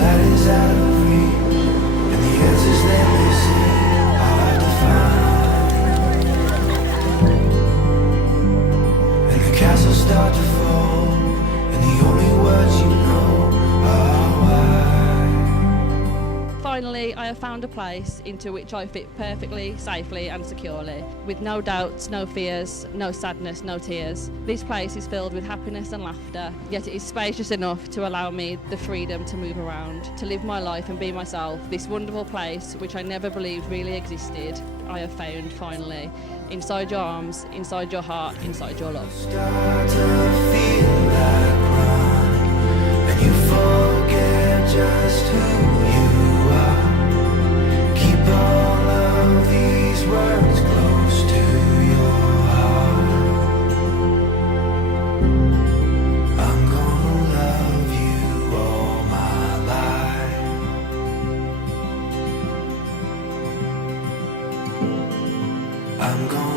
light is out of reach, and the answers that they seem hard to find. And the castles start to fall, and the only words you know are why. Finally, I have found a place into which I fit perfectly, safely and securely, with no doubts, no fears, no sadness, no tears. This place is filled with happiness and laughter, yet it is spacious enough to allow me the freedom to move around, to live my life and be myself. This wonderful place, which I never believed really existed, I have found finally, inside your arms, inside your heart, inside your love. Start to feel like running, and you forget just who you are. Keep all of these words close to your heart. I'm gonna love you all my life. I'm gonna